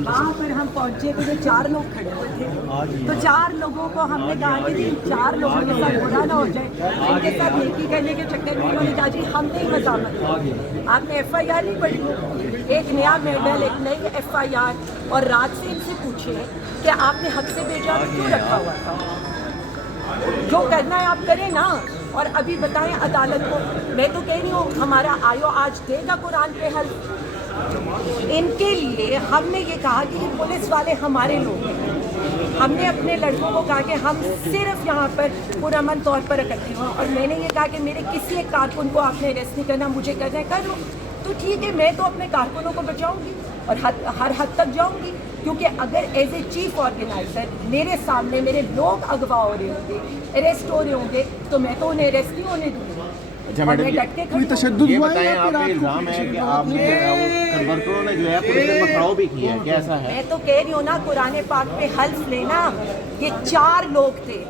वहाँ पर हम पहुँचे तो जो 4 लोग खड़े हुए थे, तो 4 लोगों को हमने कहा कि जी 4 लोगों के साथ बुरा ना हो जाए, इनके साथ नेकी करने के चक्कर में उन्होंने कहा जी हम नहीं मजामत करेंगे। आपने FIR नहीं पढ़ी, एक नया मेडल, एक नई FIR, और रात से इनसे पूछे कि आपने हक से बेजा क्यों रखा हुआ था, जो करना है आप करें ना। और अभी बताएं अदालत को, मैं तो कह रही हूँ हमारा आयोग आज देगा कुरान पे हल। इनके लिए हमने ये कहा कि पुलिस वाले हमारे लोग हैं, हमने अपने लड़कों को कहा कि हम सिर्फ यहाँ पर पुरअमन तौर पर इकट्ठे हों, और मैंने ये कहा कि मेरे किसी एक कारकुन को आपने अरेस्ट नहीं करना, मुझे करना है कर लो। तो ठीक है, मैं तो अपने कारकुनों को बचाऊंगी और हर हद तक जाऊंगी, क्योंकि अगर एज ए चीफ ऑर्गेनाइजर मेरे सामने मेरे लोग अगवा हो रहे होंगे, अरेस्ट हो रहे होंगे, तो मैं तो उन्हें अरेस्ट नहीं होने दूंगी। अच्छा मैडम, ये बताएं, आप पे इल्जाम है कि आपने कन्वर्टरों ने जो है पुलिस से पथराव भी किया है, कैसा है? मैं तो कह रही हूँ ना, कुरान पाक पे हल्फ लेना, ये 4 लोग थे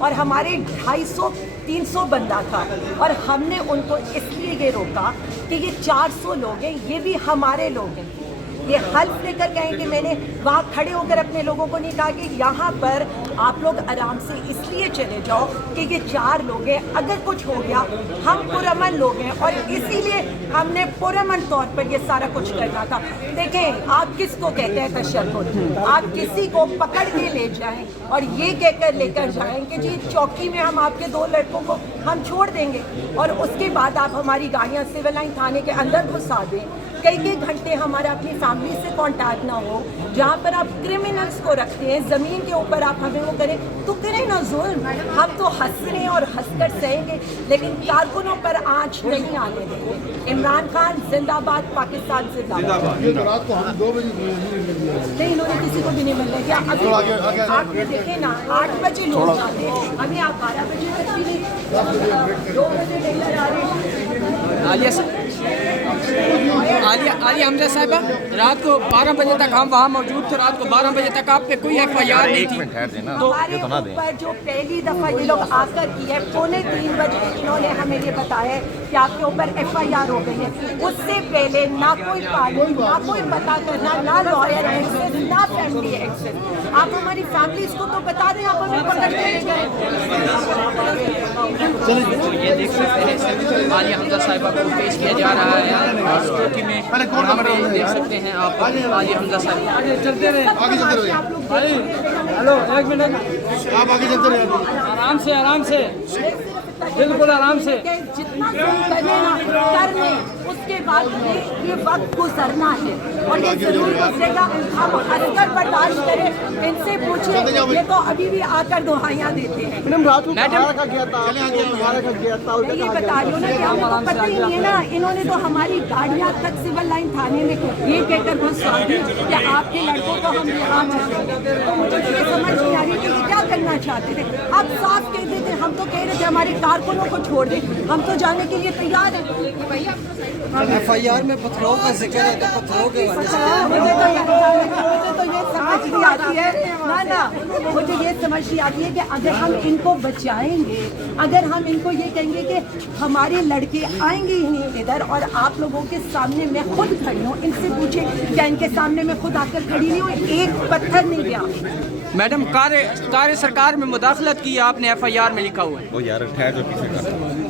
और हमारे 250-300 बंदा था, और हमने उनको इसलिए ये रोका कि ये 400 लोग हैं, ये भी हमारे लोग हैं। ये हल्फ लेकर गए कि मैंने वहाँ खड़े होकर अपने लोगों को नहीं कहा कि यहाँ पर आप लोग आराम से इसलिए चले जाओ कि ये 4 लोग हैं, अगर कुछ हो गया हम पुरअमन लोग हैं, और इसीलिए हमने पुरअमन तौर पर ये सारा कुछ करना था। देखें, आप किसको कहते हैं तशद्दुद? आप किसी को पकड़ के ले जाएं और ये कहकर लेकर जाएं कि जी चौकी में हम आपके 2 लड़कों को हम छोड़ देंगे, और उसके बाद आप हमारी गाड़ियाँ सिविल लाइन थाने के अंदर घुसा दें, कई घंटे हमारा अपनी फैमिली से कांटेक्ट ना हो, जहाँ पर आप क्रिमिनल्स को रखते हैं, ज़मीन के ऊपर आप हमें वो करें, तो करें ना जुल्म। हम तो हंस रहे हैं और हंसकर सहेंगे, लेकिन कारकुनों पर आँच नहीं आने देंगे। इमरान खान जिंदाबाद, पाकिस्तान जिंदाबाद। रात को हम 2 बजे नहीं, इन्होंने किसी को भी नहीं मिल रहा। अभी आप देखें ना, 8 बजे लोग आते हैं, अभी आप 12 बजे तक भी नहीं, 2 बजे टेलर आ रहे हैं। आलिया हमजा साहिबा, रात को 12 बजे तक हम वहाँ मौजूद थे, रात को 12 बजे तक आप पे कोई FIR नहीं थी। तो हमारे ऊपर जो पहली दफ़ा ये लोग आकर की है, 2:45 बजे इन्होंने हमें ये बताया कि आपके ऊपर FIR हो गई है। उससे पहले ना कोई कानून, ना कोई पता करना, ना लॉयर एक्सेस, ना फैमिली एक्सेस। आप हमारी फैमिलीज को तो बता दें, आप हमें पकड़ के ले गए। ये देख सकते हैं आलिया हमजा साहिबा को पेश किया जा रहा है चौकी में, यहाँ पे देख सकते हैं आप आलिया हमजा साहिबा। आगे चलते रहिए। हेलो, 1 मिनट, आप आगे चलते रहिए, आराम से, आराम से, बिल्कुल आराम से। जितना करने ना करने, उसके बाद ये वक्त गुजरना है, और ये जरूर गुजरेगा। हम असकर बर्दाश्त करें, इनसे पूछे, ये तो अभी भी आकर दुहाइयाँ देते हैं। मैडम मैं ये बता रही हूँ ना कि हमको पता ही नहीं है ना, इन्होंने तो हमारी गाड़ियाँ तक सिविल लाइन थाने में ये कहकर घुसा दी कि आपके लड़कों को हम यहाँ चाहिए। तो मुझे तो ये समझ नहीं आ रही कि ये क्या करना चाहते थे। आप साफ कह देते, हम तो कह रहे थे हमारे कारकुनों को छोड़ दें, हम तो जाने के लिए तैयार हैं। FIR में पथराव का जिक्र है, तो पथराव के मुझे तो ये समझ नहीं आती है ना, मुझे ये समझ नहीं आती है कि अगर हम इनको बचाएंगे, अगर हम इनको ये कहेंगे कि हमारे लड़के आएंगे ही नहीं इधर, और आप लोगों के सामने मैं खुद खड़ी हूँ, इनसे पूछे क्या इनके सामने मैं खुद आकर खड़ी नहीं हूँ, एक पत्थर नहीं गया। मैडम, कार्य सरकार में मुदाखलत की आपने FIR में लिखा हुआ है। वो यार ठहर जो पीछे कर